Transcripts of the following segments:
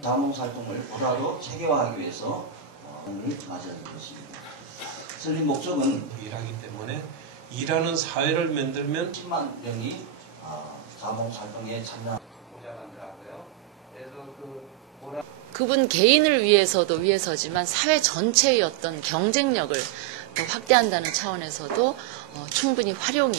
자몽살동을 보다도 체계화하기 위해서 어, 오늘 맞이하는 것입니다. 설립 목적은 일하기 때문에 일하는 사회를 만들면 10만 명이. 그래서 그 보라 그분 개인을 위해서도 위해서지만 사회 전체의 어떤 경쟁력을 더 확대한다는 차원에서도 어, 충분히 활용이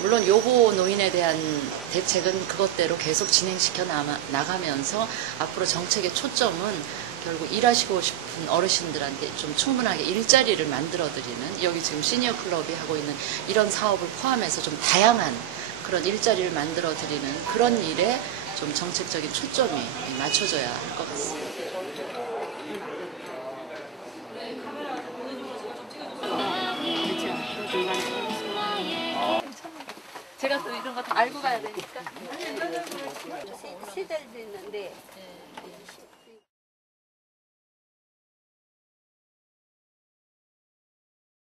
물론 요보 노인에 대한 대책은 그것대로 계속 진행시켜 나가면서 앞으로 정책의 초점은 결국 일하시고 싶은 어르신들한테 좀 충분하게 일자리를 만들어 드리는 여기 지금 시니어 클럽이 하고 있는 이런 사업을 포함해서 좀 다양한 그런 일자리를 만들어 드리는 그런 일에 좀 정책적인 초점이 맞춰져야 할 것 같습니다. 제가 또 이런 거 다 알고 가야 되니까. 시들도 있는데